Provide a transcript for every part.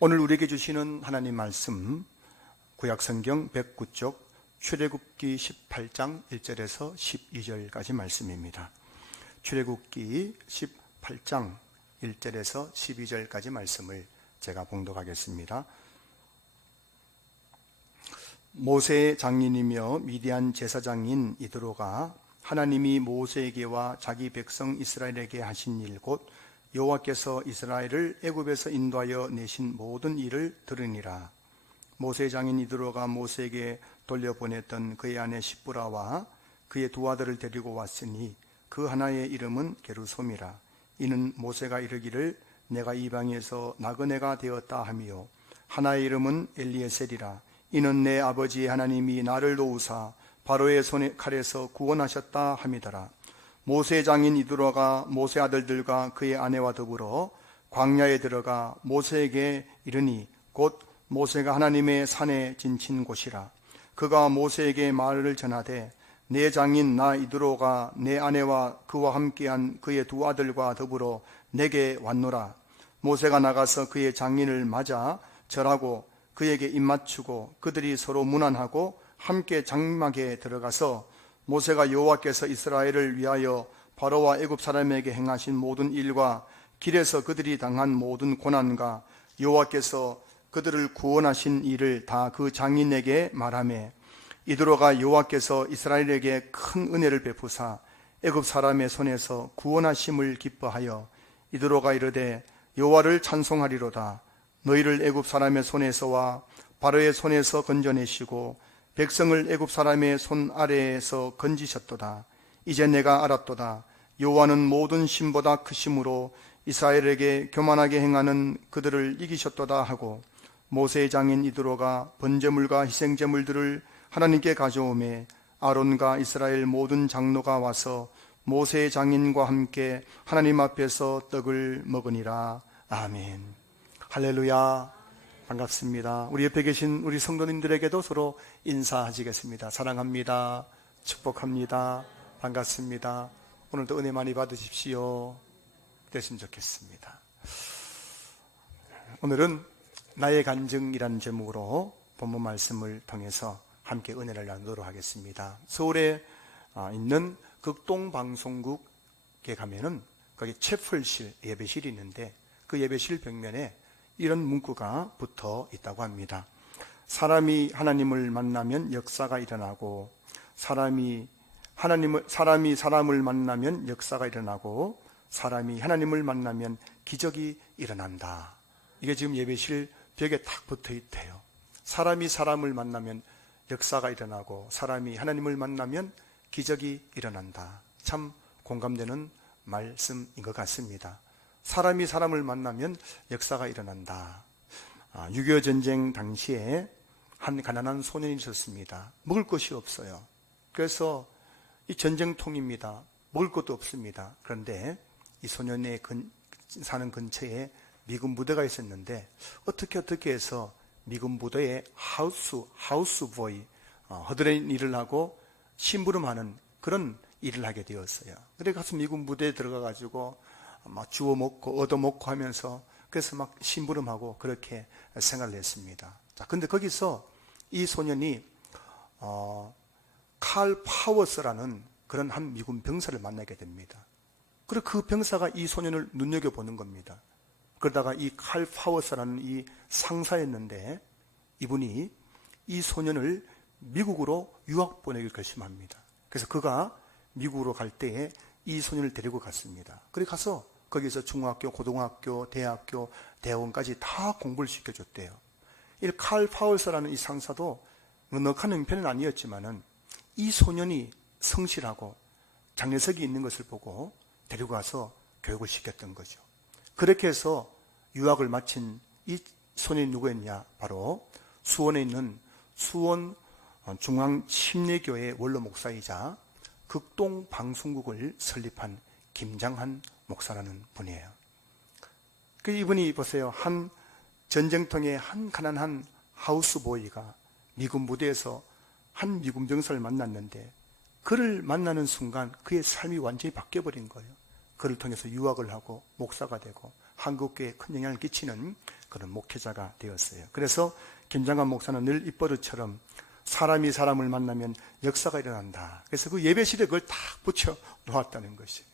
오늘 우리에게 주시는 하나님 말씀, 구약성경 109쪽 출애굽기 18장 1절에서 12절까지 말씀입니다. 출애굽기 18장 1절에서 12절까지 말씀을 제가 봉독하겠습니다. 모세의 장인이며 미디안 제사장인 이드로가 하나님이 모세에게와 자기 백성 이스라엘에게 하신 일 곧 여호와께서 이스라엘을 애굽에서 인도하여 내신 모든 일을 들으니라. 모세의 장인 이드로가 모세에게 돌려보냈던 그의 아내 십브라와 그의 두 아들을 데리고 왔으니 그 하나의 이름은 게르솜이라. 이는 모세가 이르기를 내가 이방에서 나그네가 되었다 하며 하나의 이름은 엘리에셀이라. 이는 내 아버지 하나님이 나를 도우사 바로의 손의 칼에서 구원하셨다 함이더라. 모세의 장인 이드로가 모세 아들들과 그의 아내와 더불어 광야에 들어가 모세에게 이르니 곧 모세가 하나님의 산에 진친 곳이라. 그가 모세에게 말을 전하되 내 장인 나 이드로가 내 아내와 그와 함께한 그의 두 아들과 더불어 내게 왔노라. 모세가 나가서 그의 장인을 맞아 절하고 그에게 입맞추고 그들이 서로 문안하고 함께 장막에 들어가서 모세가 여호와께서 이스라엘을 위하여 바로와 애굽 사람에게 행하신 모든 일과 길에서 그들이 당한 모든 고난과 여호와께서 그들을 구원하신 일을 다 그 장인에게 말하매 이드로가 여호와께서 이스라엘에게 큰 은혜를 베푸사 애굽 사람의 손에서 구원하심을 기뻐하여 이드로가 이르되 여호와를 찬송하리로다. 너희를 애굽 사람의 손에서와 바로의 손에서 건져내시고 백성을 애굽 사람의 손 아래에서 건지셨도다. 이제 내가 알았도다. 여호와는 모든 신보다 크심으로 이스라엘에게 교만하게 행하는 그들을 이기셨도다 하고 모세의 장인 이드로가 번제물과 희생제물들을 하나님께 가져오매 아론과 이스라엘 모든 장로가 와서 모세의 장인과 함께 하나님 앞에서 떡을 먹으니라. 아멘. 할렐루야. 반갑습니다. 우리 옆에 계신 우리 성도님들에게도 서로 인사하시겠습니다. 사랑합니다. 축복합니다. 반갑습니다. 오늘도 은혜 많이 받으십시오. 됐으면 좋겠습니다. 오늘은 나의 간증이라는 제목으로 본문 말씀을 통해서 함께 은혜를 나누도록 하겠습니다. 서울에 있는 극동방송국에 가면은 거기 채플실 예배실이 있는데 그 예배실 벽면에 이런 문구가 붙어 있다고 합니다. 사람이 하나님을 만나면 역사가 일어나고 사람이 사람을 만나면 역사가 일어나고 사람이 하나님을 만나면 기적이 일어난다. 이게 지금 예배실 벽에 딱 붙어 있대요. 사람이 사람을 만나면 역사가 일어나고 사람이 하나님을 만나면 기적이 일어난다. 참 공감되는 말씀인 것 같습니다. 사람이 사람을 만나면 역사가 일어난다. 6.25 전쟁 당시에 한 가난한 소년이 있었습니다. 먹을 것이 없어요. 그래서 이 전쟁통입니다. 먹을 것도 없습니다. 그런데 이 소년의 사는 근처에 미군 부대가 있었는데 어떻게 해서 미군 부대의 하우스보이 허드렛 일을 하고 심부름하는 그런 일을 하게 되었어요. 그래서 가서 미군 부대에 들어가가지고 막 주워 먹고 얻어 먹고 하면서 그래서 막 심부름하고 그렇게 생활을 했습니다. 자, 근데 거기서 이 소년이 칼 파워스라는 그런 한 미군 병사를 만나게 됩니다. 그리고 그 병사가 이 소년을 눈여겨보는 겁니다. 그러다가 이 칼 파워스라는 이 상사였는데 이분이 이 소년을 미국으로 유학 보내기를 결심합니다. 그래서 그가 미국으로 갈 때에 이 소년을 데리고 갔습니다. 그리고 가서 거기서 중학교, 고등학교, 대학교, 대학원까지 다 공부를 시켜줬대요. 이 칼 파울스라는 이 상사도 넉넉한 편은 아니었지만은 이 소년이 성실하고 장려석이 있는 것을 보고 데리고 가서 교육을 시켰던 거죠. 그렇게 해서 유학을 마친 이 소년이 누구였냐? 바로 수원에 있는 수원 중앙침례교회 원로 목사이자 극동방송국을 설립한 김장한 목사라는 분이에요. 그 이분이 보세요. 한 전쟁통의 한 가난한 하우스보이가 미군 부대에서 한 미군 병사를 만났는데 그를 만나는 순간 그의 삶이 완전히 바뀌어버린 거예요. 그를 통해서 유학을 하고 목사가 되고 한국교회에 큰 영향을 끼치는 그런 목회자가 되었어요. 그래서 김장관 목사는 늘 입버릇처럼 사람이 사람을 만나면 역사가 일어난다. 그래서 그 예배실에 그걸 딱 붙여 놓았다는 것이에요.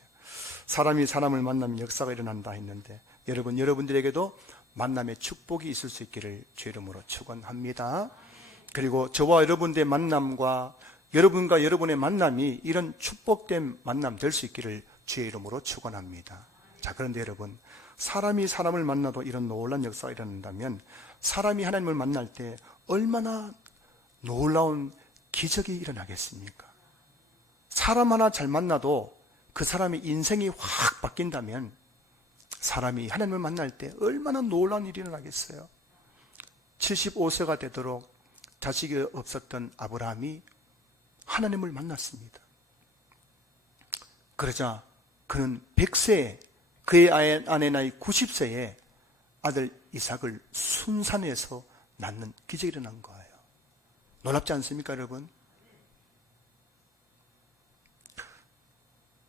사람이 사람을 만나면 역사가 일어난다 했는데, 여러분들에게도 만남의 축복이 있을 수 있기를 주 이름으로 축원합니다. 그리고 저와 여러분들의 만남과 여러분과 여러분의 만남이 이런 축복된 만남 될 수 있기를 주의 이름으로 축원합니다. 자, 그런데 여러분, 사람이 사람을 만나도 이런 놀라운 역사가 일어난다면 사람이 하나님을 만날 때 얼마나 놀라운 기적이 일어나겠습니까? 사람 하나 잘 만나도 그 사람의 인생이 확 바뀐다면 사람이 하나님을 만날 때 얼마나 놀라운 일이 일어나겠어요? 75세가 되도록 자식이 없었던 아브라함이 하나님을 만났습니다. 그러자 그는 100세에 그의 아내 나이 90세에 아들 이삭을 순산해서 낳는 기적이 일어난 거예요. 놀랍지 않습니까, 여러분?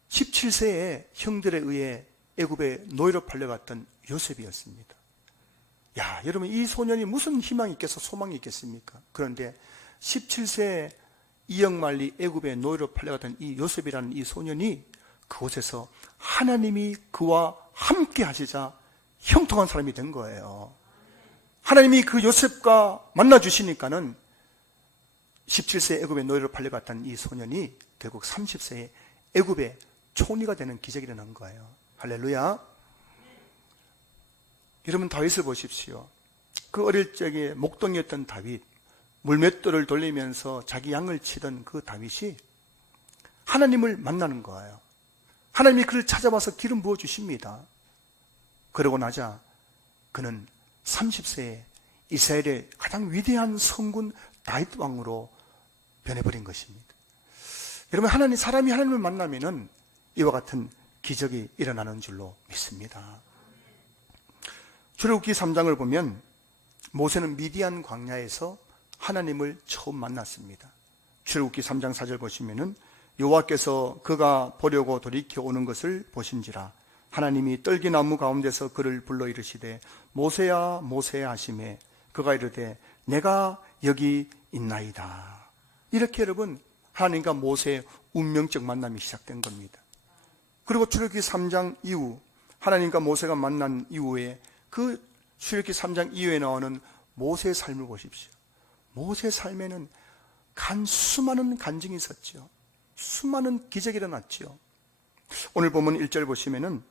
17세에 형들에 의해 애굽에 노예로 팔려갔던 요셉이었습니다. 야, 여러분, 이 소년이 무슨 희망이 있겠어, 소망이 있겠습니까? 그런데 17세에 이역만리 애굽에 노예로 팔려갔던 이 요셉이라는 이 소년이 그곳에서 하나님이 그와 함께 하시자 형통한 사람이 된 거예요. 하나님이 그 요셉과 만나주시니까는 17세 애굽에 노예로 팔려갔던 이 소년이 결국 30세에 애굽의 총리가 되는 기적이 일어난 거예요. 할렐루야. 여러분, 다윗을 보십시오. 그 어릴 적에 목동이었던 다윗, 물맷돌을 돌리면서 자기 양을 치던 그 다윗이 하나님을 만나는 거예요. 하나님이 그를 찾아와서 기름 부어주십니다. 그러고 나자 그는 30세에 이스라엘의 가장 위대한 성군 다윗 왕으로 변해버린 것입니다. 여러분, 사람이 하나님을 만나면은 이와 같은 기적이 일어나는 줄로 믿습니다. 출애굽기 3장을 보면 모세는 미디안 광야에서 하나님을 처음 만났습니다. 출애굽기 3장 4절 보시면은 여호와께서 그가 보려고 돌이켜 오는 것을 보신지라 하나님이 떨기나무 가운데서 그를 불러 이르시되 모세야 모세야 하시매 그가 이르되 내가 여기 있나이다. 이렇게 여러분, 하나님과 모세의 운명적 만남이 시작된 겁니다. 그리고 출애굽기 3장 이후 하나님과 모세가 만난 이후에 그 출애굽기 3장 이후에 나오는 모세의 삶을 보십시오. 모세의 삶에는 수많은 간증이 있었죠. 수많은 기적이 일어났죠. 오늘 보면 1절 보시면은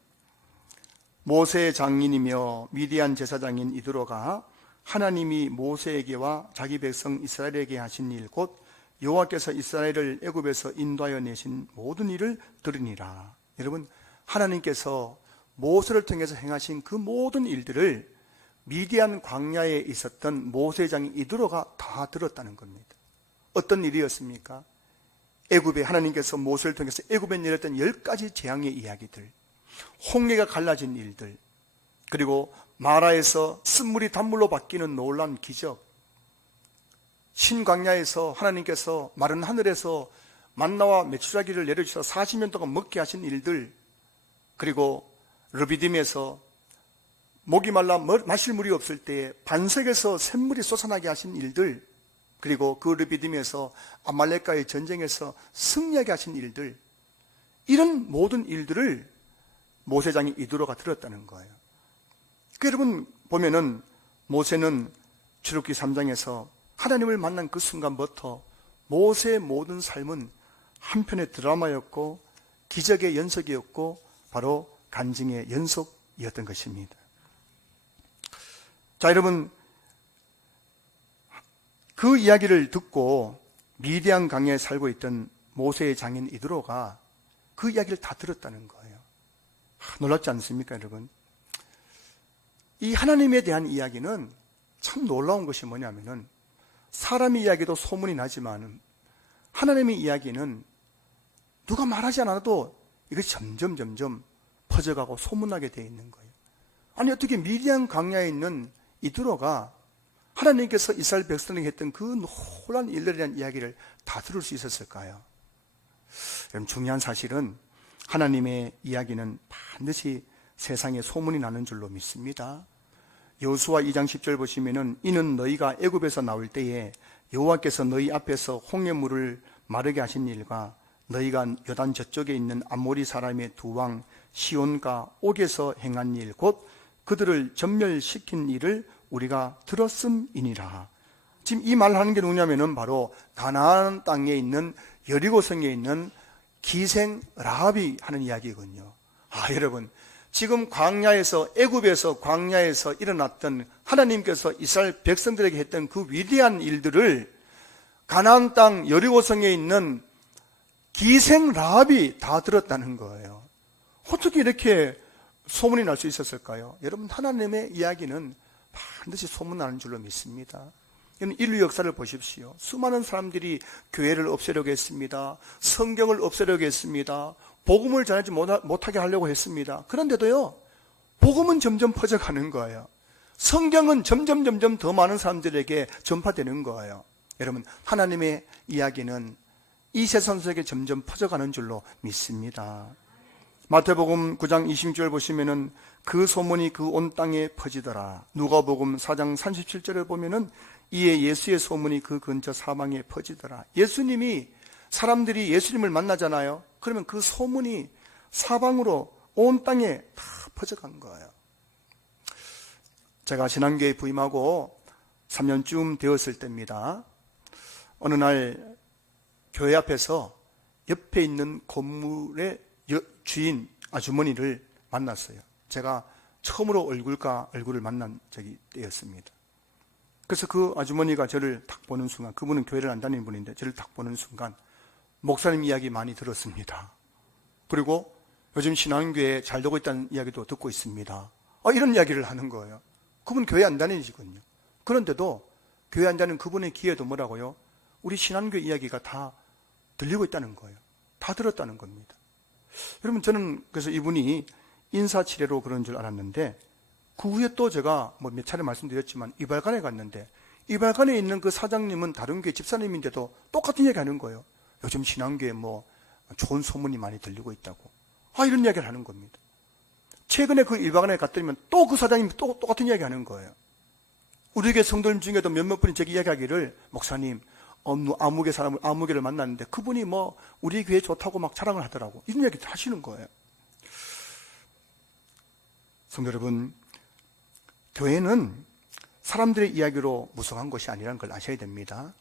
모세의 장인이며 미디안 제사장인 이드로가 하나님이 모세에게와 자기 백성 이스라엘에게 하신 일 곧 여호와께서 이스라엘을 애굽에서 인도하여 내신 모든 일을 들으니라. 여러분, 하나님께서 모세를 통해서 행하신 그 모든 일들을 미디안 광야에 있었던 모세의 장인 이드로가 다 들었다는 겁니다. 어떤 일이었습니까? 애굽에 하나님께서 모세를 통해서 애굽에 내렸던 10가지 재앙의 이야기들, 홍해가 갈라진 일들, 그리고 마라에서 쓴물이 단물로 바뀌는 놀라운 기적, 신광야에서 하나님께서 마른 하늘에서 만나와 메추라기를 내려주셔서 40년 동안 먹게 하신 일들, 그리고 르비딤에서 목이 말라 마실 물이 없을 때에 반석에서 샘물이 솟아나게 하신 일들, 그리고 그 르비딤에서 아말렉과의 전쟁에서 승리하게 하신 일들, 이런 모든 일들을 모세장인 이드로가 들었다는 거예요. 여러분 보면은 모세는 출애굽기 3장에서 하나님을 만난 그 순간부터 모세의 모든 삶은 한편의 드라마였고 기적의 연속이었고 바로 간증의 연속이었던 것입니다. 자, 여러분, 그 이야기를 듣고 미디안 강에 살고 있던 모세의 장인 이드로가 그 이야기를 다 들었다는 거예요. 놀랍지 않습니까, 여러분? 이 하나님에 대한 이야기는 참 놀라운 것이 뭐냐면은 사람의 이야기도 소문이 나지만 하나님의 이야기는 누가 말하지 않아도 이것이 점점 퍼져가고 소문나게 되어 있는 거예요. 아니, 어떻게 미디안 광야에 있는 이드로가 하나님께서 이스라엘 백성에게 했던 그 놀라운 일들에 대한 이야기를 다 들을 수 있었을까요? 여러분, 중요한 사실은 하나님의 이야기는 반드시 세상에 소문이 나는 줄로 믿습니다. 여호수아 2장 10절 보시면은 이는 너희가 애굽에서 나올 때에 여호와께서 너희 앞에서 홍해물을 마르게 하신 일과 너희가 요단 저쪽에 있는 아모리 사람의 두 왕 시온과 옥에서 행한 일 곧 그들을 전멸시킨 일을 우리가 들었음이니라. 지금 이 말을 하는 게 누구냐면은 바로 가나안 땅에 있는 여리고성에 있는 기생 라합이 하는 이야기거든요. 여러분, 지금 광야에서, 애굽에서 광야에서 일어났던 하나님께서 이스라엘 백성들에게 했던 그 위대한 일들을 가나안 땅 여리고성에 있는 기생 라합이 다 들었다는 거예요. 어떻게 이렇게 소문이 날 수 있었을까요? 여러분, 하나님의 이야기는 반드시 소문나는 줄로 믿습니다. 인류 역사를 보십시오. 수많은 사람들이 교회를 없애려고 했습니다. 성경을 없애려고 했습니다. 복음을 전하지 못하게 하려고 했습니다. 그런데도요, 복음은 점점 퍼져가는 거예요. 성경은 점점 더 많은 사람들에게 전파되는 거예요. 여러분, 하나님의 이야기는 이 세상 속에 점점 퍼져가는 줄로 믿습니다. 마태복음 9장 20절 보시면은 그 소문이 그 온 땅에 퍼지더라. 누가복음 4장 37절에 보면은 이에 예수의 소문이 그 근처 사방에 퍼지더라. 예수님이, 사람들이 예수님을 만나잖아요. 그러면 그 소문이 사방으로 온 땅에 다 퍼져간 거예요. 제가 신앙교회에 부임하고 3년쯤 되었을 때입니다. 어느 날 교회 앞에서 옆에 있는 건물의 주인 아주머니를 만났어요. 제가 처음으로 얼굴과 얼굴을 만난 적이 때였습니다. 그래서 그 아주머니가 저를 딱 보는 순간, 그분은 교회를 안 다니는 분인데 저를 딱 보는 순간 목사님 이야기 많이 들었습니다. 그리고 요즘 신앙교회에 잘 되고 있다는 이야기도 듣고 있습니다. 이런 이야기를 하는 거예요. 그분 교회 안 다니시거든요. 그런데도 교회 안 다니는 그분의 귀에도 뭐라고요? 우리 신앙교회 이야기가 다 들리고 있다는 거예요. 다 들었다는 겁니다. 여러분, 저는 그래서 이분이 인사치레로 그런 줄 알았는데, 그 후에 또 제가 몇 차례 말씀드렸지만 이발관에 갔는데, 이발관에 있는 그 사장님은 다른 교회 집사님인데도 똑같은 얘기 하는 거예요. 요즘 신앙교회 좋은 소문이 많이 들리고 있다고. 이런 이야기를 하는 겁니다. 최근에 그 일발관에 갔더니 또 그 사장님이 또 똑같은 이야기 하는 거예요. 우리 교회 성도님 중에도 몇몇 분이 제게 이야기하기를, 목사님, 아무개 사람을, 아무개를 만났는데 그분이 우리 교회 좋다고 막 자랑을 하더라고. 이런 이야기 하시는 거예요. 성도 여러분, 교회는 사람들의 이야기로 무성한 것이 아니라는 걸 아셔야 됩니다.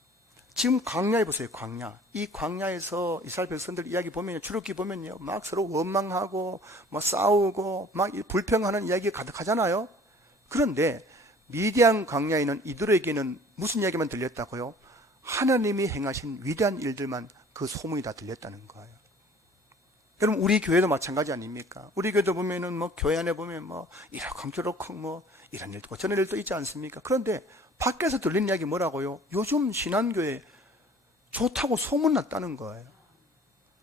지금 광야에 보세요, 광야. 이 광야에서 이스라엘 백성들 이야기 보면요, 출애굽기 보면요, 막 서로 원망하고, 싸우고, 막 불평하는 이야기가 가득하잖아요. 그런데 미디안 광야에는 이들에게는 무슨 이야기만 들렸다고요? 하나님이 행하신 위대한 일들만 그 소문이 다 들렸다는 거예요. 여러분, 우리 교회도 마찬가지 아닙니까? 우리 교회도 보면은 교회 안에 보면 이렇고 저렇고 이런 일도 저런 일도 있지 않습니까? 그런데 밖에서 들리는 이야기 뭐라고요? 요즘 신한교회 좋다고 소문났다는 거예요.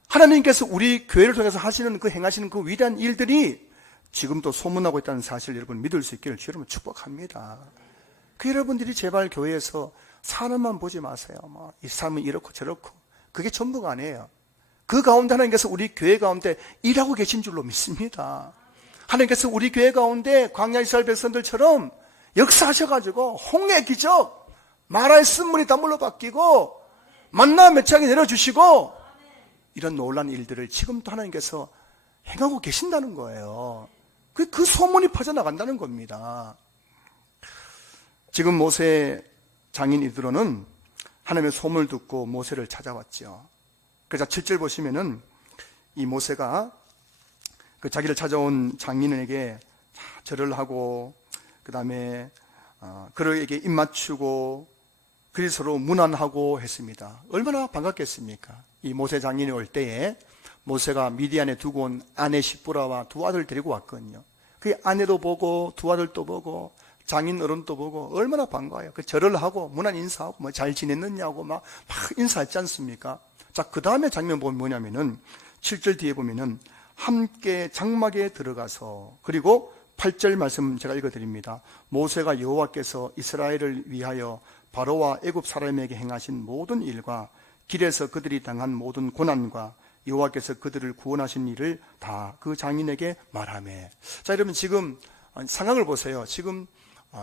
하나님께서 우리 교회를 통해서 하시는 행하시는 그 위대한 일들이 지금도 소문나고 있다는 사실 여러분 믿을 수 있기를 주 여러분 축복합니다. 그 여러분들이 제발 교회에서 사람만 보지 마세요. 이 사람은 이렇고 저렇고. 그게 전부가 아니에요. 그 가운데 하나님께서 우리 교회 가운데 일하고 계신 줄로 믿습니다. 하나님께서 우리 교회 가운데 광야 이스라엘 백성들처럼 역사하셔가지고 홍해 기적, 마라의 쓴물이 단물로 바뀌고 만나 매창에 내려주시고 이런 놀라운 일들을 지금도 하나님께서 행하고 계신다는 거예요. 그 소문이 퍼져나간다는 겁니다. 지금 모세 장인 이드로는 하나님의 소문을 듣고 모세를 찾아왔죠. 그래서 7절 보시면은 이 모세가 그 자기를 찾아온 장인에게 절을 하고 그 다음에 그에게 입 맞추고 그리 서로 문안하고 했습니다. 얼마나 반갑겠습니까? 이 모세 장인이 올 때에 모세가 미디안에 두고 온 아내 시브라와 두 아들 데리고 왔거든요. 그 아내도 보고 두 아들도 보고 장인 어른도 보고 얼마나 반가워요. 그 절을 하고 문안 인사하고 잘 지냈느냐고 막 인사했지 않습니까? 자, 그 다음에 장면 보면 뭐냐면은 7절 뒤에 보면은 함께 장막에 들어가서, 그리고 8절 말씀 제가 읽어드립니다. 모세가 여호와께서 이스라엘을 위하여 바로와 애굽 사람에게 행하신 모든 일과 길에서 그들이 당한 모든 고난과 여호와께서 그들을 구원하신 일을 다 그 장인에게 말하매. 자, 여러분 지금 상황을 보세요. 지금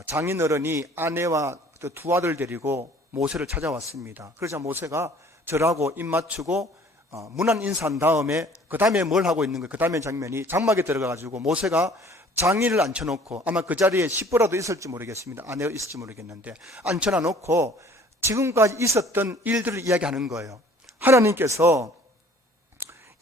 장인 어른이 아내와 두 아들 데리고 모세를 찾아왔습니다. 그러자 모세가 절하고 입 맞추고 문안 인사한 다음에 그 다음에 뭘 하고 있는 거예요? 그 다음에 장면이 장막에 들어가가지고 모세가 장인을 앉혀놓고, 아마 그 자리에 십보라도 있을지 모르겠습니다. 아내가 있을지 모르겠는데 앉혀놔놓고 지금까지 있었던 일들을 이야기하는 거예요. 하나님께서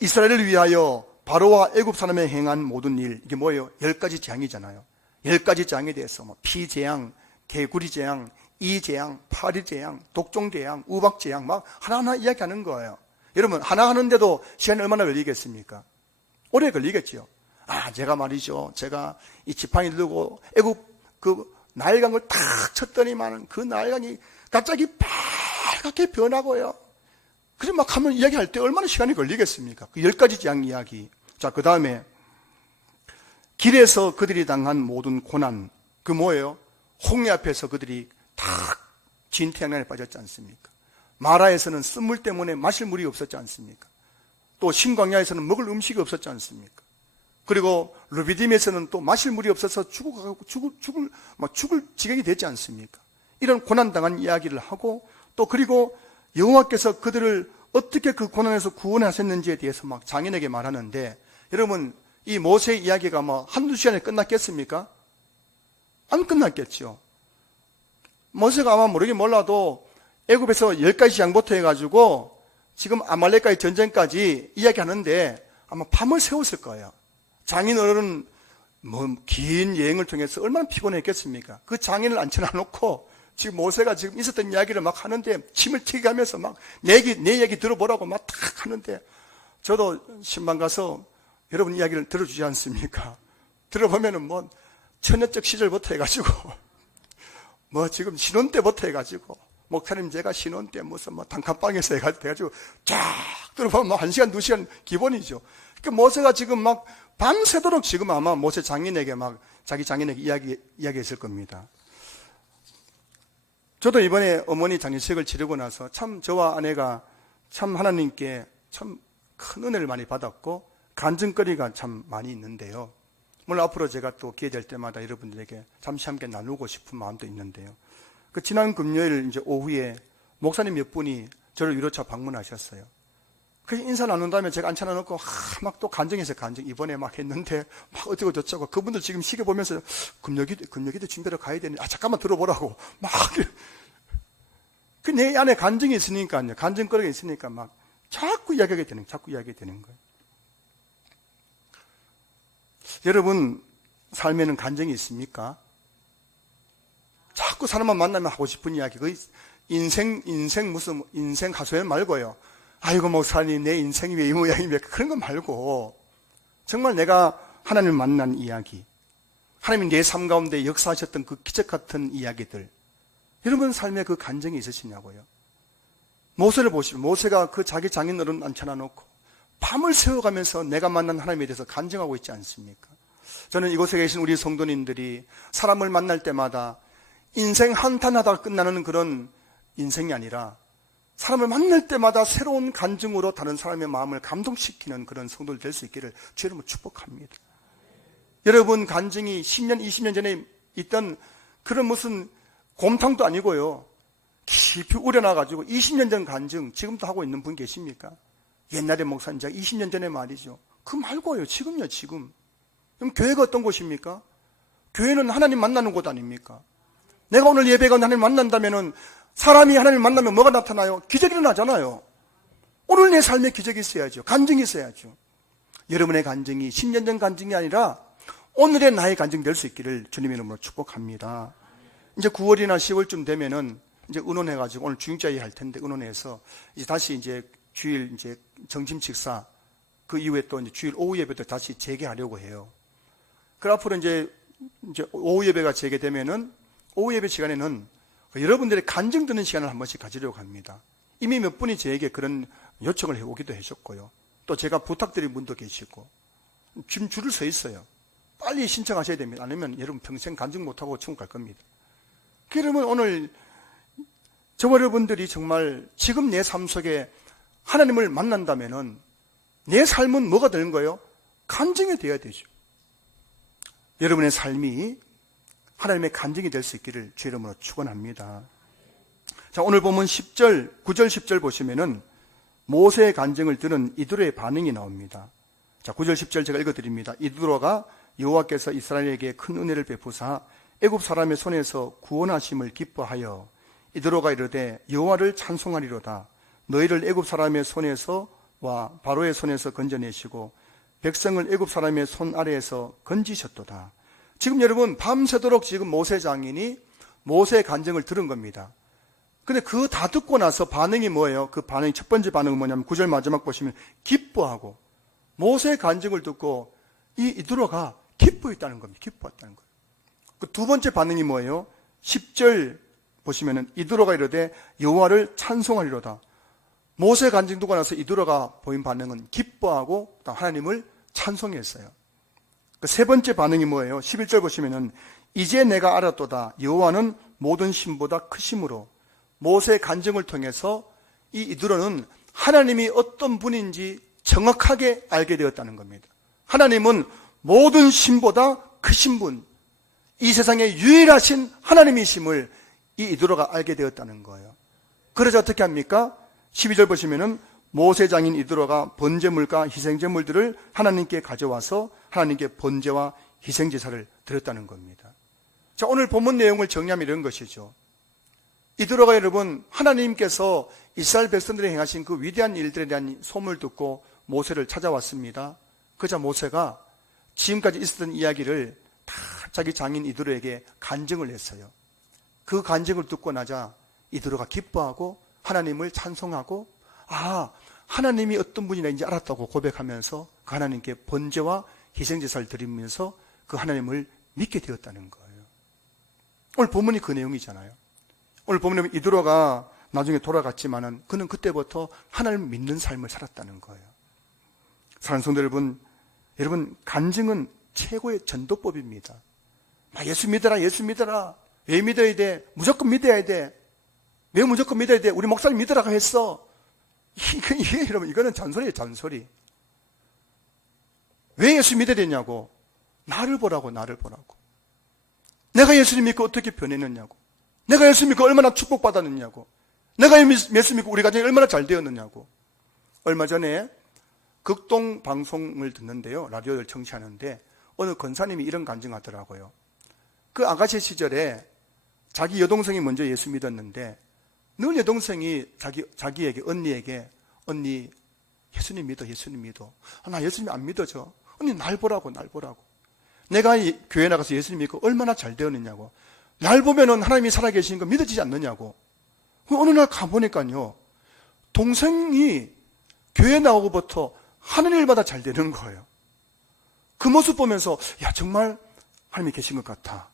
이스라엘을 위하여 바로와 애굽 사람에 행한 모든 일, 이게 뭐예요? 10가지 재앙이잖아요. 10가지 재앙에 대해서 피재앙, 개구리 재앙, 이재앙, 파리 재앙, 독종 재앙, 우박 재앙 막 하나하나 이야기하는 거예요. 여러분 하나 하는데도 시간이 얼마나 걸리겠습니까? 오래 걸리겠죠. 제가 말이죠, 제가 이 지팡이 들고 애굽 그 나일강을 탁 쳤더니만 그 나일강이 갑자기 빨갛게 변하고요. 그래서 막 하면 이야기할 때 얼마나 시간이 걸리겠습니까? 그 10가지 재앙 이야기. 자, 그 다음에 길에서 그들이 당한 모든 고난, 그 뭐예요? 홍해 앞에서 그들이 다 진태양난에 빠졌지 않습니까? 마라에서는 쓴물 때문에 마실 물이 없었지 않습니까? 또 신광야에서는 먹을 음식이 없었지 않습니까? 그리고 르비딤에서는 또 마실 물이 없어서 죽을 지경이 되지 않습니까? 이런 고난당한 이야기를 하고, 또 그리고 여호와께서 그들을 어떻게 그 고난에서 구원하셨는지에 대해서 막 장인에게 말하는데, 여러분 이 모세의 이야기가 뭐 한두 시간에 끝났겠습니까? 안 끝났겠죠. 모세가 아마 모르긴 몰라도 애굽에서 10가지 재앙부터 해가지고 지금 아말렉과의 전쟁까지 이야기하는데 아마 밤을 새웠을 거예요. 장인 어른은 뭐 긴 여행을 통해서 얼마나 피곤했겠습니까? 그 장인을 앉혀놔놓고 지금 모세가 지금 있었던 이야기를 막 하는데 침을 튀게 하면서 막 내 얘기 들어보라고 막 탁 하는데, 저도 신방 가서 여러분 이야기를 들어주지 않습니까? 들어보면은 뭐 처녀적 시절부터 해가지고 뭐 지금 신혼 때부터 해가지고 목사님 제가 신혼 때 무슨 뭐 단칸방에서 해가지고 쫙 들어보면 뭐 1시간 2시간 기본이죠. 그러니까 모세가 지금 막 밤새도록 지금 아마 모세 장인에게 막 자기 장인에게 이야기했을 겁니다. 저도 이번에 어머니 장례식을 치르고 나서 참 저와 아내가 참 하나님께 참 큰 은혜를 많이 받았고 간증거리가 참 많이 있는데요. 물론 앞으로 제가 또 기회 될 때마다 여러분들에게 잠시 함께 나누고 싶은 마음도 있는데요. 그 지난 금요일 이제 오후에 목사님 몇 분이 저를 위로차 방문하셨어요. 그래서 인사 나눈 다음에 제가 앉혀놓고 막 또 간증해서 이번에 막 했는데 막 어쩌고 저쩌고, 그분들 지금 시계 보면서 금요기도 준비하러 가야 되는데 잠깐만 들어보라고 막 그 내 안에 간증이 있으니까요. 간증거리가 있으니까 막 자꾸 이야기하게 되는 거예요. 여러분 삶에는 간증이 있습니까? 자꾸 사람만 만나면 하고 싶은 이야기, 그 인생 하소연 말고요. 아이고 목사님 내 인생이 왜 이 모양입니까? 그런 거 말고 정말 내가 하나님을 만난 이야기, 하나님이 내 삶 가운데 역사하셨던 그 기적 같은 이야기들, 여러분 삶에 그 간증이 있으시냐고요. 모세를 보시면 모세가 그 자기 장인어른 앉혀놔놓고 밤을 새워가면서 내가 만난 하나님에 대해서 간증하고 있지 않습니까? 저는 이곳에 계신 우리 성도님들이 사람을 만날 때마다 인생 한탄하다가 끝나는 그런 인생이 아니라 사람을 만날 때마다 새로운 간증으로 다른 사람의 마음을 감동시키는 그런 성도들 될 수 있기를 주의 이름으로 축복합니다. 여러분 간증이 10년, 20년 전에 있던 그런 무슨 곰탕도 아니고요. 깊이 우려나가지고 20년 전 간증 지금도 하고 있는 분 계십니까? 옛날에 목사님 제가 20년 전에 말이죠. 그 말고요. 지금요, 지금. 그럼 교회가 어떤 곳입니까? 교회는 하나님 만나는 곳 아닙니까? 내가 오늘 예배가 하나님 만난다면은 사람이 하나님 만나면 뭐가 나타나요? 기적이 일어나잖아요. 오늘 내 삶에 기적이 있어야죠. 간증이 있어야죠. 여러분의 간증이 10년 전 간증이 아니라 오늘의 나의 간증 될 수 있기를 주님의 이름으로 축복합니다. 이제 9월이나 10월쯤 되면은 이제 의논해가지고 오늘 주일자회 할 텐데 의논해서 이제 다시 이제 주일 이제 점심 식사 그 이후에 또 이제 주일 오후 예배도 다시 재개하려고 해요. 그 앞으로 이제 오후 예배가 재개되면은 오후 예배 시간에는 여러분들의 간증 듣는 시간을 한 번씩 가지려고 합니다. 이미 몇 분이 저에게 그런 요청을 해오기도 하셨고요. 또 제가 부탁드린 분도 계시고 지금 줄을 서 있어요. 빨리 신청하셔야 됩니다. 아니면 여러분 평생 간증 못하고 천국 갈 겁니다. 그러면 오늘 저와 여러분들이 정말 지금 내 삶 속에 하나님을 만난다면은 내 삶은 뭐가 되는 거예요? 간증이 되어야 되죠. 여러분의 삶이 하나님의 간증이 될 수 있기를 주의 이름으로 축원합니다. 자, 오늘 보면 10절, 9절, 10절 보시면은 모세의 간증을 들은 이드로의 반응이 나옵니다. 자, 9절, 10절 제가 읽어드립니다. 이드로가 여호와께서 이스라엘에게 큰 은혜를 베푸사 애굽 사람의 손에서 구원하심을 기뻐하여 이드로가 이르되 여호와를 찬송하리로다. 너희를 애굽 사람의 손에서와 바로의 손에서 건져내시고 백성을 애굽 사람의 손 아래에서 건지셨도다. 지금 여러분 밤새도록 지금 모세 장인이 모세의 간증을 들은 겁니다. 근데 그거 다 듣고 나서 반응이 뭐예요? 그 반응이 첫 번째 반응은 뭐냐면 9절 마지막 보시면 기뻐하고, 모세의 간증을 듣고 이 이드로가 기뻐했다는 겁니다. 기뻐했다는 거예요. 그 두 번째 반응이 뭐예요? 10절 보시면은 이드로가 이르되 여호와를 찬송하리로다. 모세 간증 듣고 나서 이드로가 보인 반응은 기뻐하고 하나님을 찬송했어요. 그 세 번째 반응이 뭐예요? 11절 보시면은 이제 내가 알았도다. 여호와는 모든 신보다 크심으로. 모세 간증을 통해서 이 이드로는 하나님이 어떤 분인지 정확하게 알게 되었다는 겁니다. 하나님은 모든 신보다 크신 분, 이 세상에 유일하신 하나님이심을 이 이드로가 알게 되었다는 거예요. 그래서 어떻게 합니까? 12절 보시면은 모세 장인 이드로가 번제물과 희생제물들을 하나님께 가져와서 하나님께 번제와 희생제사를 드렸다는 겁니다. 자, 오늘 본문 내용을 정리하면 이런 것이죠. 이드로가 여러분 하나님께서 이스라엘 백성들이 행하신 그 위대한 일들에 대한 소문을 듣고 모세를 찾아왔습니다. 그러자 모세가 지금까지 있었던 이야기를 다 자기 장인 이드로에게 간증을 했어요. 그 간증을 듣고 나자 이드로가 기뻐하고 하나님을 찬송하고, 하나님이 어떤 분이인지 알았다고 고백하면서 그 하나님께 번제와 희생제사를 드리면서 그 하나님을 믿게 되었다는 거예요. 오늘 본문이 그 내용이잖아요. 오늘 본문에 이드로가 나중에 돌아갔지만은 그는 그때부터 하나님을 믿는 삶을 살았다는 거예요. 사랑하는 성도 여러분 간증은 최고의 전도법입니다. 예수 믿어라, 예수 믿어라. 왜 믿어야 돼? 무조건 믿어야 돼. 왜 무조건 믿어야 돼? 우리 목사님 믿으라고 했어. 여러분 이거는 잔소리예요, 잔소리. 왜 예수 믿어야 되냐고. 나를 보라고, 나를 보라고. 내가 예수님 믿고 어떻게 변했느냐고. 내가 예수 믿고 얼마나 축복받았느냐고. 내가 예수 믿고 우리 가정이 얼마나 잘 되었느냐고. 얼마 전에 극동 방송을 듣는데요, 라디오를 청취하는데 어느 권사님이 이런 간증하더라고요. 그 아가씨 시절에 자기 여동생이 먼저 예수 믿었는데 늘 여동생이 자기에게, 언니에게, 언니 예수님 믿어, 예수님 믿어. 나 예수님 안 믿어져. 언니 날 보라고, 날 보라고. 내가 교회 나가서 예수님 믿고 얼마나 잘 되었느냐고. 날 보면은 하나님이 살아계신 거 믿어지지 않느냐고. 어느 날 가보니까요, 동생이 교회 나오고부터 하는 일마다 잘 되는 거예요. 그 모습 보면서 정말 하나님이 계신 것 같아.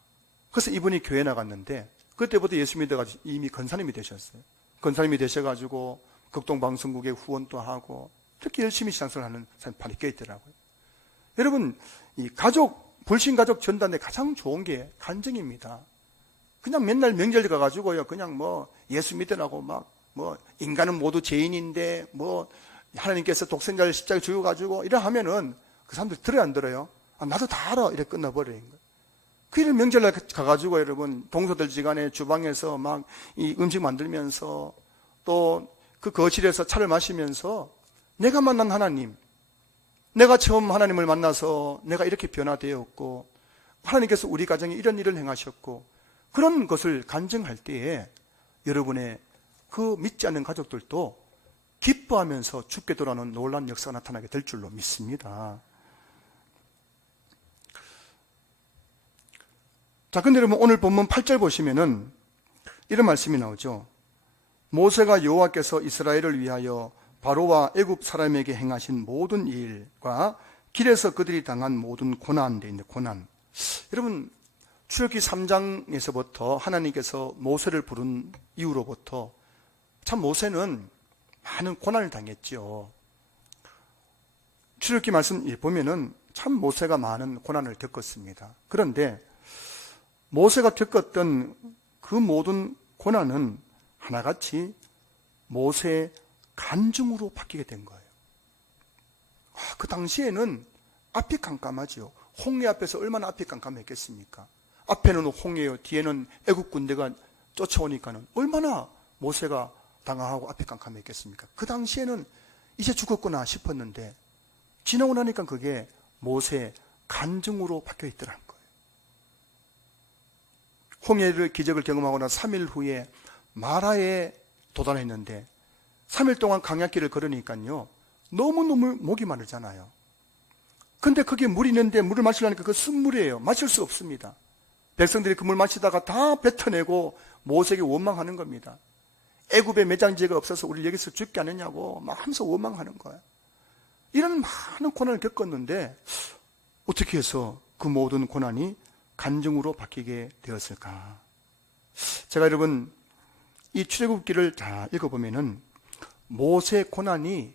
그래서 이분이 교회 나갔는데 그때부터 예수 믿어가지고 이미 권사님이 되셨어요. 권사님이 되셔가지고 극동방송국에 후원도 하고 특히 열심히 신앙생활 하는 사람이 많이 껴있더라고요. 여러분, 이 불신가족 전단에 가장 좋은 게 간증입니다. 그냥 맨날 명절 가가지고요, 그냥 예수 믿으라고 인간은 모두 죄인인데 하나님께서 독생자를 십자가에 죽여가지고 이래 하면은 그 사람들 들어요, 안 들어요? 나도 다 알아. 이래 끝나버려요. 그 일 명절날 가가지고 여러분 동서들 지간에 주방에서 이 음식 만들면서 또 그 거실에서 차를 마시면서 내가 만난 하나님, 내가 처음 하나님을 만나서 내가 이렇게 변화되었고 하나님께서 우리 가정에 이런 일을 행하셨고 그런 것을 간증할 때에 여러분의 그 믿지 않는 가족들도 기뻐하면서 죽게 돌아오는 놀라운 역사가 나타나게 될 줄로 믿습니다. 자, 근데 여러분 오늘 본문 8절 보시면은 이런 말씀이 나오죠. 모세가 여호와께서 이스라엘을 위하여 바로와 애굽 사람에게 행하신 모든 일과 길에서 그들이 당한 모든 고난 데 있는 고난. 여러분 출애굽기 3장에서부터 하나님께서 모세를 부른 이후로부터 참 모세는 많은 고난을 당했죠. 출애굽기 말씀 보면은 참 모세가 많은 고난을 겪었습니다. 그런데 모세가 겪었던 그 모든 고난은 하나같이 모세의 간증으로 바뀌게 된 거예요. 그 당시에는 앞이 깜깜하죠. 홍해 앞에서 얼마나 앞이 깜깜했겠습니까? 앞에는 홍해요, 뒤에는 애국 군대가 쫓아오니까는 얼마나 모세가 당황하고 앞이 깜깜했겠습니까? 그 당시에는 이제 죽었구나 싶었는데 지나고 나니까 그게 모세의 간증으로 바뀌어 있더라는 거예요. 홍해를 기적을 경험하고 난 3일 후에 마라에 도달했는데 3일 동안 강약길을 걸으니까요 너무너무 목이 마르잖아요. 근데 그게 물이 있는데 물을 마시려니까 그 쓴물이에요. 마실 수 없습니다. 백성들이 그 물 마시다가 다 뱉어내고 모세에게 원망하는 겁니다. 애굽에 매장지가 없어서 우리 여기서 죽게 하느냐고 막 하면서 원망하는 거예요. 이런 많은 고난을 겪었는데 어떻게 해서 그 모든 고난이 간증으로 바뀌게 되었을까? 제가 여러분 이 출애굽기를 다 읽어보면은 모세의 고난이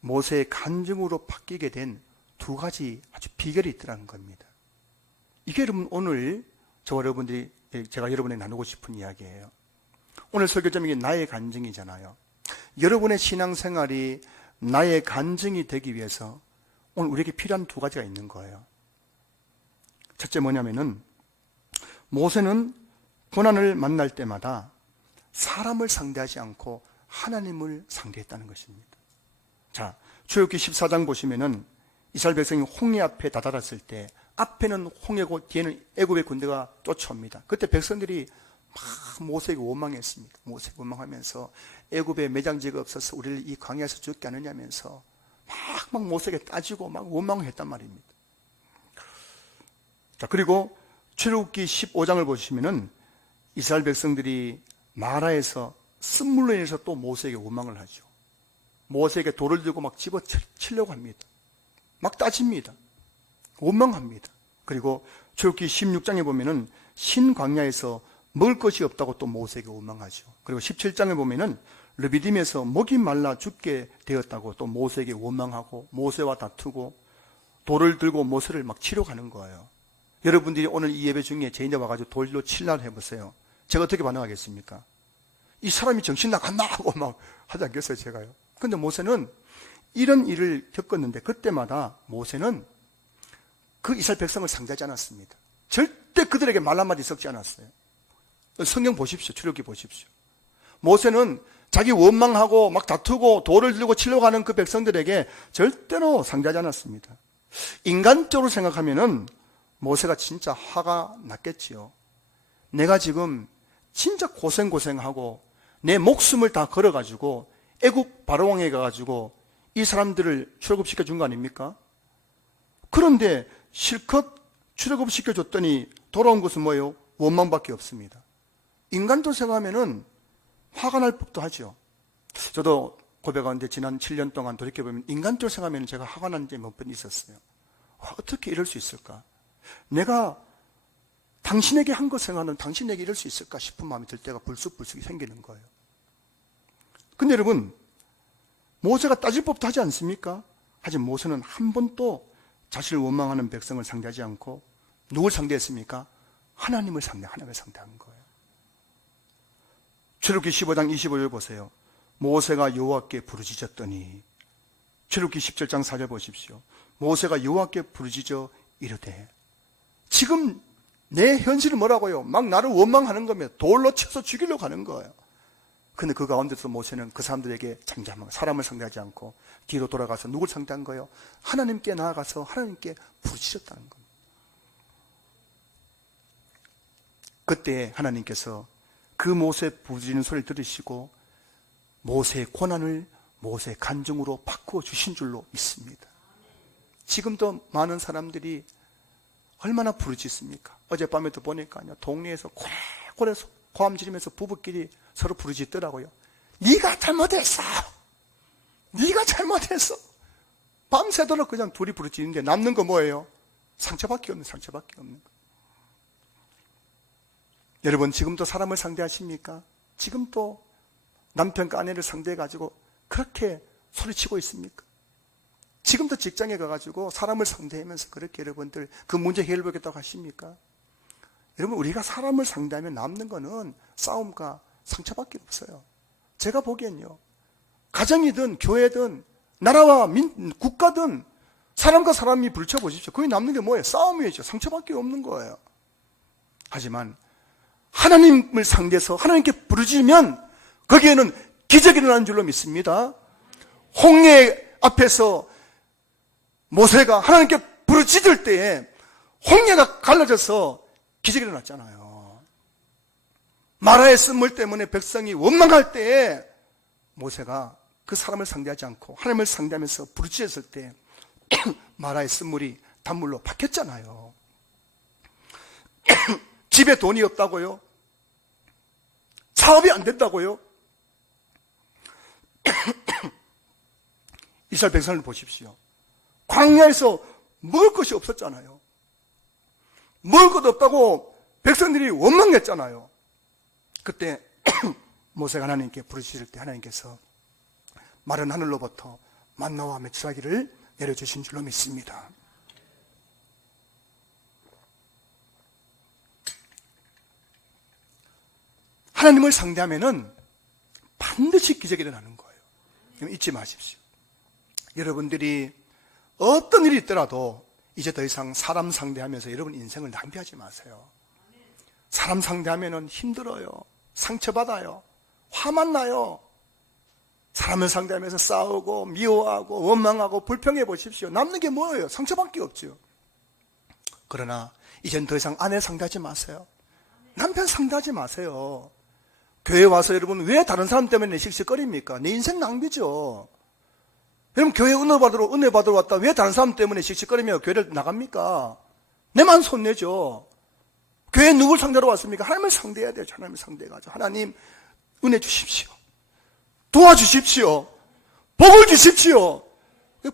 모세의 간증으로 바뀌게 된 두 가지 아주 비결이 있더라는 겁니다. 이게 여러분 오늘 제가 여러분에게 나누고 싶은 이야기예요. 오늘 설교 제목이 나의 간증이잖아요. 여러분의 신앙생활이 나의 간증이 되기 위해서 오늘 우리에게 필요한 두 가지가 있는 거예요. 첫째 뭐냐면은 모세는 고난을 만날 때마다 사람을 상대하지 않고 하나님을 상대했다는 것입니다. 자, 출애굽기 14장 보시면은 이스라엘 백성이 홍해 앞에 다다랐을 때 앞에는 홍해고 뒤에는 애굽의 군대가 쫓아옵니다. 그때 백성들이 막 모세에게 원망했습니다. 모세에게 원망하면서 애굽에 매장지가 없어서 우리를 이 광야에서 죽게 하느냐면서 막 모세에게 따지고 막 원망을 했단 말입니다. 자, 그리고 출애굽기 15장을 보시면은 이스라엘 백성들이 마라에서 쓴물로 인해서 또 모세에게 원망을 하죠. 모세에게 돌을 들고 막 집어치려고 합니다. 막 따집니다. 원망합니다. 그리고 출애굽기 16장에 보면은 신광야에서 먹을 것이 없다고 또 모세에게 원망하죠. 그리고 17장에 보면은 르비딤에서 목이 말라 죽게 되었다고 또 모세에게 원망하고 모세와 다투고 돌을 들고 모세를 막 치러 가는 거예요. 여러분들이 오늘 이 예배 중에 제 인자 와가지고 돌로 칠날 해보세요. 제가 어떻게 반응하겠습니까? 이 사람이 정신 나갔나 하고 막 하지 않겠어요, 제가요. 근데 모세는 이런 일을 겪었는데 그때마다 모세는 그 이스라엘 백성을 상대하지 않았습니다. 절대 그들에게 말 한마디 섞지 않았어요. 성경 보십시오. 출애굽기 보십시오. 모세는 자기 원망하고 막 다투고 돌을 들고 치려고 하는 그 백성들에게 절대로 상대하지 않았습니다. 인간적으로 생각하면은 모세가 진짜 화가 났겠지요. 내가 지금 진짜 고생하고 내 목숨을 다 걸어가지고 애굽 바로왕에 가가지고 이 사람들을 출애굽시켜 준 거 아닙니까? 그런데 실컷 출애굽시켜 줬더니 돌아온 것은 뭐예요? 원망밖에 없습니다. 인간도 생각하면은 화가 날 법도 하죠. 저도 고백하는데 지난 7년 동안 돌이켜보면 인간적으로 생각하면 제가 화가 난 적이 몇 번 있었어요. 어떻게 이럴 수 있을까? 내가 당신에게 한 것 생각하는 당신에게 이럴 수 있을까 싶은 마음이 들 때가 불쑥 생기는 거예요. 근데 여러분, 모세가 따질 법도 하지 않습니까? 하지만 모세는 한 번도 자신을 원망하는 백성을 상대하지 않고 누굴 상대했습니까? 하나님을 상대한 거예요. 출애굽기 15장 25절 보세요. 모세가 여호와께 부르짖었더니, 출애굽기 17장 4절 보십시오. 모세가 여호와께 부르짖어 이르되, 지금 내 현실은 뭐라고요? 막 나를 원망하는 거며 돌로 쳐서 죽이려고 하는 거예요. 근데 그 가운데서 모세는 그 사람들에게 잠잠하고 사람을 상대하지 않고 뒤로 돌아가서 누굴 상대한 거예요? 하나님께 나아가서 하나님께 부르짖었다는 겁니다. 그때 하나님께서 그 모세 부르짖는 소리를 들으시고 모세의 고난을 모세의 간증으로 바꾸어 주신 줄로 믿습니다. 지금도 많은 사람들이 얼마나 부르짖습니까? 어젯밤에도 보니까요, 동네에서 고래 고함 지르면서 부부끼리 서로 부르짖더라고요. 네가 잘못했어. 네가 잘못했어. 밤새도록 그냥 둘이 부르짖는데 남는 거 뭐예요? 상처밖에 없는 거. 여러분, 지금도 사람을 상대하십니까? 지금도 남편과 아내를 상대해가지고 그렇게 소리치고 있습니까? 지금도 직장에 가가지고 사람을 상대하면서 그렇게 여러분들 그 문제 해결하겠다고 하십니까? 여러분, 우리가 사람을 상대하면 남는 거는 싸움과 상처밖에 없어요. 제가 보기엔요, 가정이든 교회든 나라와 국가든 사람과 사람이 부딪혀 보십시오. 거기 남는 게 뭐예요? 싸움이죠. 상처밖에 없는 거예요. 하지만 하나님을 상대해서 하나님께 부르짖으면 거기에는 기적이 일어나는 줄로 믿습니다. 홍해 앞에서 모세가 하나님께 부르짖을 때에 홍해가 갈라져서 기적이 일어났잖아요. 마라의 쓴물 때문에 백성이 원망할 때에 모세가 그 사람을 상대하지 않고 하나님을 상대하면서 부르짖었을 때 마라의 쓴물이 단물로 바뀌었잖아요. 집에 돈이 없다고요? 사업이 안 된다고요? 이스라엘 백성을 보십시오. 광야에서 먹을 것이 없었잖아요. 먹을 것 없다고 백성들이 원망했잖아요. 그때 모세가 하나님께 부르짖을 때 하나님께서 마른 하늘로부터 만나와 메추라기를 내려주신 줄로 믿습니다. 하나님을 상대하면은 반드시 기적이 일어나는 거예요. 잊지 마십시오. 여러분들이 어떤 일이 있더라도 이제 더 이상 사람 상대하면서 여러분 인생을 낭비하지 마세요. 사람 상대하면은 힘들어요. 상처받아요. 화만 나요. 사람을 상대하면서 싸우고 미워하고 원망하고 불평해 보십시오. 남는 게 뭐예요? 상처밖에 없죠. 그러나 이젠 더 이상 아내 상대하지 마세요. 남편 상대하지 마세요. 교회 와서 여러분 왜 다른 사람 때문에 씩씩거립니까? 내 인생 낭비죠. 여러분 교회 은혜 받으러 왔다 왜 다른 사람 때문에 씩씩거리며 교회를 나갑니까? 내만 손내죠. 교회 누굴 상대로 왔습니까? 하나님을 상대해야 돼요. 하나님을 상대해가지고 하나님 은혜 주십시오. 도와주십시오. 복을 주십시오.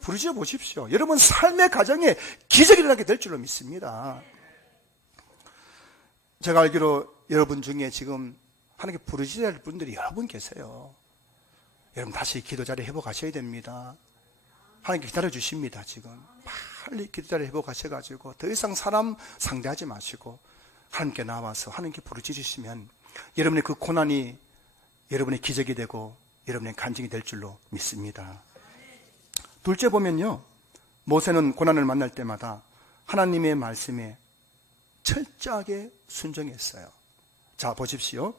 부르짖어 보십시오. 여러분 삶의 가정에 기적이 일어나게 될 줄로 믿습니다. 제가 알기로 여러분 중에 지금 하나님께 부르짖어야 할 분들이 여러 분 계세요. 여러분 다시 기도 자리 회복하셔야 됩니다. 하나님 기다려주십니다. 지금 빨리 기도 자리 회복하셔가지고 더 이상 사람 상대하지 마시고 하나님께 나와서 하나님께 부르짖으시면 여러분의 그 고난이 여러분의 기적이 되고 여러분의 간증이 될 줄로 믿습니다. 둘째 보면요, 모세는 고난을 만날 때마다 하나님의 말씀에 철저하게 순종했어요. 자 보십시오.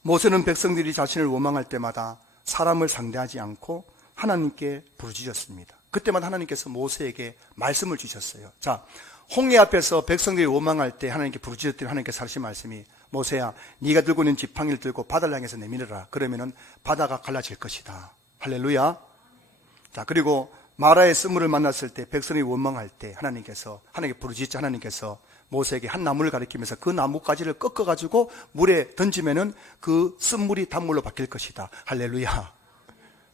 모세는 백성들이 자신을 원망할 때마다 사람을 상대하지 않고 하나님께 부르짖었습니다. 그때마다 하나님께서 모세에게 말씀을 주셨어요. 자, 홍해 앞에서 백성들이 원망할 때 하나님께 부르짖었더니 하나님께서 하신 말씀이 모세야, 네가 들고 있는 지팡이를 들고 바다를 향해서 내밀어라. 그러면은 바다가 갈라질 것이다. 할렐루야. 자, 그리고 마라의 쓴물을 만났을 때 백성이 원망할 때 하나님께 부르짖자 하나님께서 모세에게 한 나무를 가리키면서 그 나뭇가지를 꺾어가지고 물에 던지면은 그 쓴물이 단물로 바뀔 것이다. 할렐루야.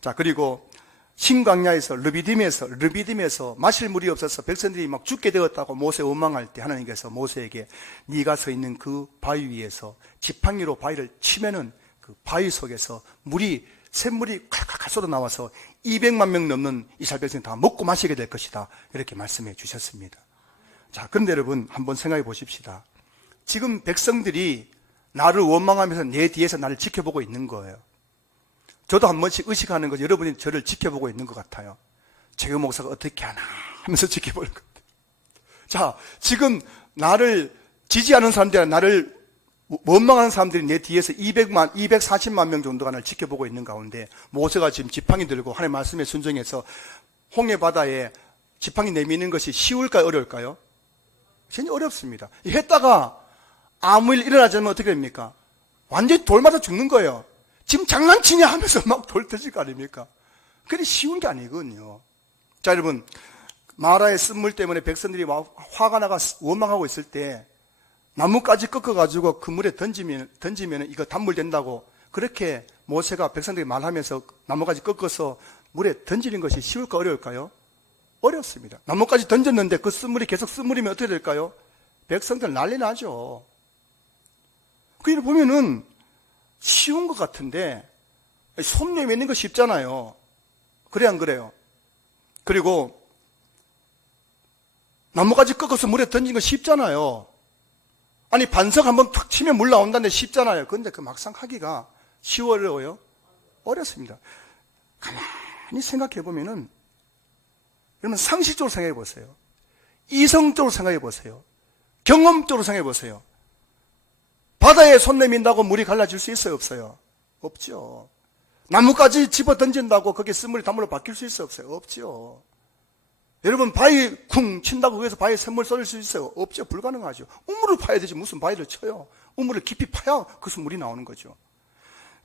자, 그리고 신광야에서 르비딤에서 마실 물이 없어서 백성들이 막 죽게 되었다고 모세 원망할 때 하나님께서 모세에게 네가 서 있는 그 바위 위에서 지팡이로 바위를 치면은 그 바위 속에서 샘물이 칼칼칼 쏟아 나와서 200만 명 넘는 이스라엘 백성이 다 먹고 마시게 될 것이다. 이렇게 말씀해 주셨습니다. 자, 그런데 여러분 한번 생각해 보십시다. 지금 백성들이 나를 원망하면서 내 뒤에서 나를 지켜보고 있는 거예요. 저도 한 번씩 의식하는 거죠. 여러분이 저를 지켜보고 있는 것 같아요. 최규 목사가 어떻게 하나 하면서 지켜보는 것 같아요. 자, 지금 나를 지지하는 사람들이 나를 원망하는 사람들이 내 뒤에서 240만 명 정도가 나를 지켜보고 있는 가운데 모세가 지금 지팡이 들고 하나님의 말씀에 순종해서 홍해 바다에 지팡이 내미는 것이 쉬울까요? 어려울까요? 전혀 어렵습니다. 했다가 아무 일 일어나지 않으면 어떻게 됩니까? 완전히 돌 맞아 죽는 거예요. 지금 장난치냐 하면서 막 돌 터질 거 아닙니까? 그게 쉬운 게 아니거든요. 자, 여러분, 마라의 쓴물 때문에 백성들이 화가 나가 원망하고 있을 때 나뭇가지 꺾어가지고 그 물에 던지면 이거 단물 된다고 그렇게 모세가 백성들이 말하면서 나뭇가지 꺾어서 물에 던지는 것이 쉬울까 어려울까요? 어렵습니다. 나뭇가지 던졌는데 그 쓴물이 계속 쓴물이면 어떻게 될까요? 백성들 난리 나죠. 그걸 보면은 쉬운 것 같은데 손 내미는 거 쉽잖아요. 그래 안 그래요? 그리고 나뭇가지 꺾어서 물에 던진 거 쉽잖아요. 아니 반석 한번 탁 치면 물 나온다는데 쉽잖아요. 그런데 그 막상 하기가 쉬워 어려워요? 어렵습니다. 가만히 가만히 생각해 보면은, 여러분 상식적으로 생각해 보세요. 이성적으로 생각해 보세요. 경험적으로 생각해 보세요. 바다에 손 내민다고 물이 갈라질 수 있어요, 없어요? 없죠. 나뭇가지 집어 던진다고 거기에 쓴물이 단물로 바뀔 수 있어요, 없어요? 없죠. 여러분 바위 쿵 친다고 그래서 바위에 샘물 쏟을 수 있어요? 없죠. 불가능하죠. 우물을 파야 되지 무슨 바위를 쳐요. 우물을 깊이 파야 거기서 물이 나오는 거죠.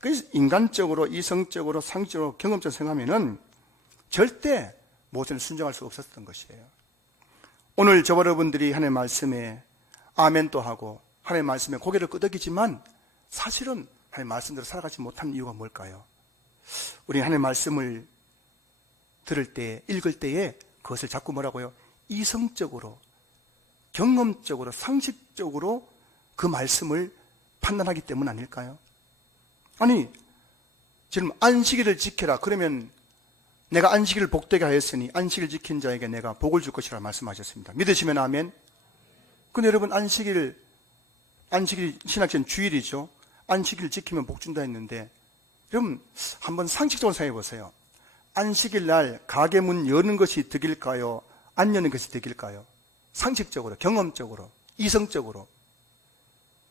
그래서 인간적으로, 이성적으로, 상식적으로, 경험적으로 생각하면은 절대 모세는 순종할 수 없었던 것이에요. 오늘 저와 여러분들이 하나님의 말씀에 아멘도 하고 하나님의 말씀에 고개를 끄덕이지만 사실은 하나님의 말씀대로 살아가지 못한 이유가 뭘까요? 우리 하나님의 말씀을 들을 때, 읽을 때에 그것을 자꾸 뭐라고요? 이성적으로, 경험적으로, 상식적으로 그 말씀을 판단하기 때문 아닐까요? 아니, 지금 안식일을 지켜라. 그러면 내가 안식일을 복되게 하였으니 안식일 지킨 자에게 내가 복을 줄 것이라 말씀하셨습니다. 믿으시면 아멘. 근데 여러분 안식일 신학전 주일이죠. 안식일 지키면 복 준다 했는데 여러분 한번 상식적으로 생각해 보세요. 안식일 날 가게 문 여는 것이 득일까요? 안 여는 것이 득일까요? 상식적으로, 경험적으로, 이성적으로.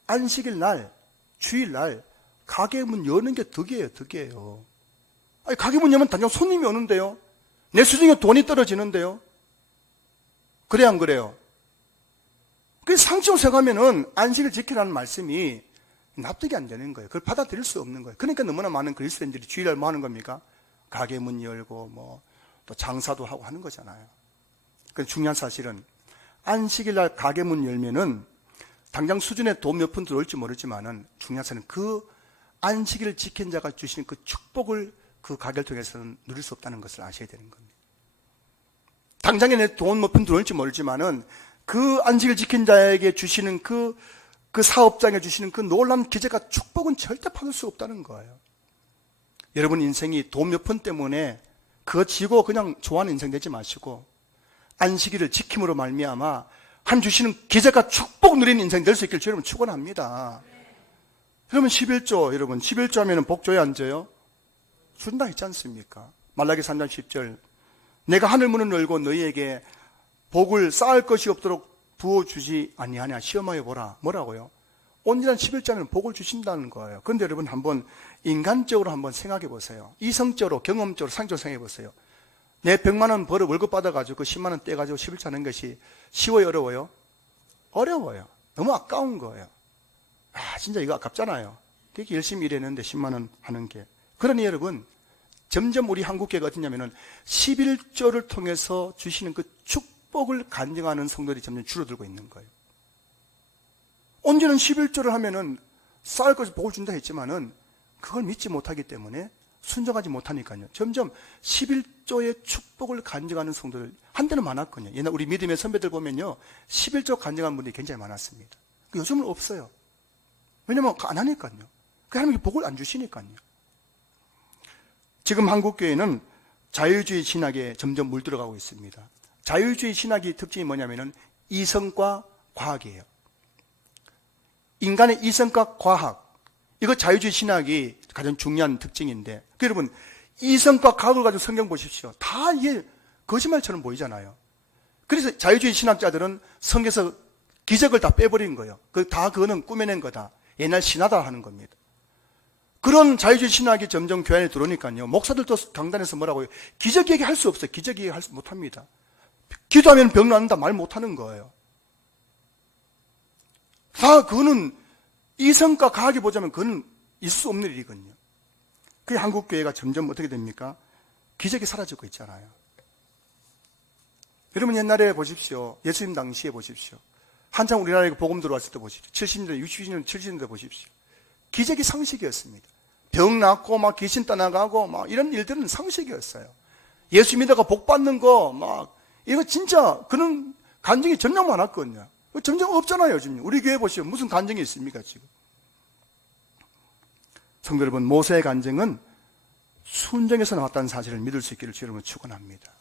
안식일 날, 주일 날 가게 문 여는 게 득이에요. 아니, 가게 문 열면 당장 손님이 오는데요. 내 수중에 돈이 떨어지는데요. 그래 안 그래요? 그 상식적으로 생각하면은 안식을 지키라는 말씀이 납득이 안 되는 거예요. 그걸 받아들일 수 없는 거예요. 그러니까 너무나 많은 그리스도인들이 주일날 뭐 하는 겁니까? 가게 문 열고 뭐 또 장사도 하고 하는 거잖아요. 그 중요한 사실은 안식일 날 가게 문 열면은 당장 수준에 돈 몇 푼 들어올지 모르지만은 중요한 사실은 그 안식일을 지킨 자가 주시는 그 축복을 그 가게를 통해서는 누릴 수 없다는 것을 아셔야 되는 겁니다. 당장에 내 돈 몇 푼 들어올지 모르지만은 그 안식일 지킨 자에게 주시는 그 사업장에 주시는 그 놀라운 기적과 축복은 절대 받을 수 없다는 거예요. 여러분 인생이 돈 몇 푼 때문에 그거 지고 그냥 좋아하는 인생 되지 마시고 안식일을 지킴으로 말미암아 한 주시는 기적과 축복 누리는 인생 될 수 있기를 여러분 축원합니다. 여러분 11조, 여러분 11조 하면은 복 줘야 안 줘요? 준다 했지 않습니까? 말라기 3장 10절 내가 하늘 문을 열고 너희에게 복을 쌓을 것이 없도록 부어주지 아니하냐 시험하여 보라. 뭐라고요? 온전한 11조는 복을 주신다는 거예요. 그런데 여러분 한번 인간적으로 한번 생각해 보세요. 이성적으로, 경험적으로, 상적으로 생각해 보세요. 내 100만 원 벌어 월급 받아가지고 그 10만 원 떼가지고 11조 하는 것이 쉬워요, 어려워요? 어려워요. 너무 아까운 거예요. 아, 진짜 이거 아깝잖아요. 되게 열심히 일했는데 10만 원 하는 게. 그러니 여러분, 점점 우리 한국교회가 어떠냐면은 11조를 통해서 주시는 그 축복을 간증하는 성도들이 점점 줄어들고 있는 거예요. 온전한 11조를 하면은 쌓을 것을 복을 준다 했지만은 그걸 믿지 못하기 때문에 순종하지 못하니까요. 점점 11조의 축복을 간증하는 성도들 한때는 많았거든요. 옛날 우리 믿음의 선배들 보면요. 11조 간증하는 분들이 굉장히 많았습니다. 요즘은 없어요. 왜냐면 안 하니까요. 그 하나님이 복을 안 주시니까요. 지금 한국교회는 자유주의 신학에 점점 물들어가고 있습니다. 자유주의 신학의 특징이 뭐냐면은 이성과 과학이에요. 인간의 이성과 과학, 이거 자유주의 신학이 가장 중요한 특징인데, 여러분 이성과 과학을 가지고 성경 보십시오. 다 이게 거짓말처럼 보이잖아요. 그래서 자유주의 신학자들은 성경에서 기적을 다 빼버린 거예요. 그거는 꾸며낸 거다. 옛날 신화다 하는 겁니다. 그런 자유주의 신학이 점점 교회 안에 들어오니까요. 목사들도 강단에서 뭐라고요? 기적 얘기할 수 없어요. 기적 얘기할 수 못합니다. 기도하면 병 낫는다 말 못하는 거예요. 다 그거는 이성과 과학이 보자면 그건 있을 수 없는 일이거든요. 그게 한국교회가 점점 어떻게 됩니까? 기적이 사라지고 있잖아요. 여러분 옛날에 보십시오. 예수님 당시에 보십시오. 한참 우리나라에 복음 들어왔을 때 보십시오. 70년대, 60년대, 70년대 보십시오. 기적이 상식이었습니다. 병 낫고 막 귀신 떠나가고 막 이런 일들은 상식이었어요. 예수 믿어가 복 받는 거 막 이거 진짜 그런 간증이 전혀 많았거든요. 점점 없잖아요, 지금. 우리 교회 보시면 무슨 간증이 있습니까, 지금? 성도 여러분, 모세의 간증은 순종에서 나왔다는 사실을 믿을 수 있기를 여러분 축원합니다.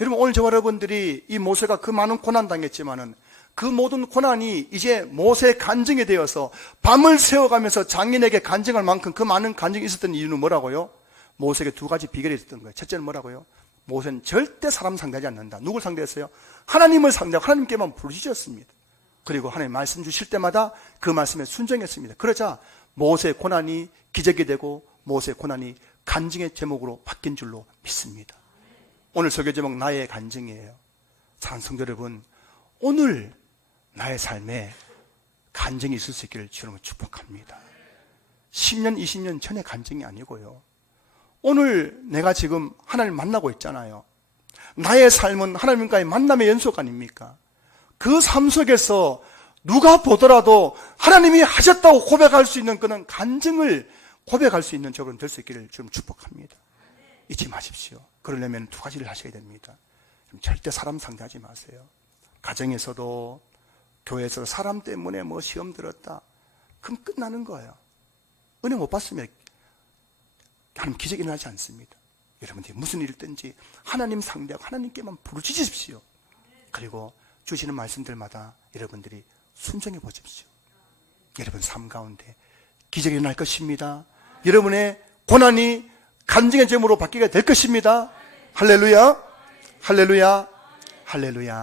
여러분, 오늘 저와 여러분들이 이 모세가 그 많은 고난 당했지만은 그 모든 고난이 이제 모세의 간증이 되어서 밤을 새워가면서 장인에게 간증할 만큼 그 많은 간증이 있었던 이유는 뭐라고요? 모세에게 두 가지 비결이 있었던 거예요. 첫째는 뭐라고요? 모세는 절대 사람 상대하지 않는다. 누굴 상대했어요? 하나님을 상대하고 하나님께만 부르짖었습니다. 그리고 하나님 말씀 주실 때마다 그 말씀에 순종했습니다. 그러자 모세의 고난이 기적이 되고 모세의 고난이 간증의 제목으로 바뀐 줄로 믿습니다. 오늘 설교 제목 나의 간증이에요. 사랑하는 성도 여러분, 오늘 나의 삶에 간증이 있을 수 있기를 주님을 축복합니다. 10년, 20년 전의 간증이 아니고요. 오늘 내가 지금 하나님을 만나고 있잖아요. 나의 삶은 하나님과의 만남의 연속 아닙니까? 그 삶 속에서 누가 보더라도 하나님이 하셨다고 고백할 수 있는 그런 간증을 고백할 수 있는 저분 될 수 있기를 좀 축복합니다. 잊지 마십시오. 그러려면 두 가지를 하셔야 됩니다. 절대 사람 상대하지 마세요. 가정에서도 교회에서 사람 때문에 뭐 시험 들었다. 그럼 끝나는 거예요. 은혜 못 받으면 하나님 기적이 일어나지 않습니다. 여러분들이 무슨 일을 든지 하나님 상대하고 하나님께만 부르짖으십시오. 그리고 주시는 말씀들마다 여러분들이 순종해 보십시오. 여러분 삶 가운데 기적이 일어날 것입니다. 여러분의 고난이 간증의 제목으로 바뀌게 될 것입니다. 할렐루야, 할렐루야, 할렐루야.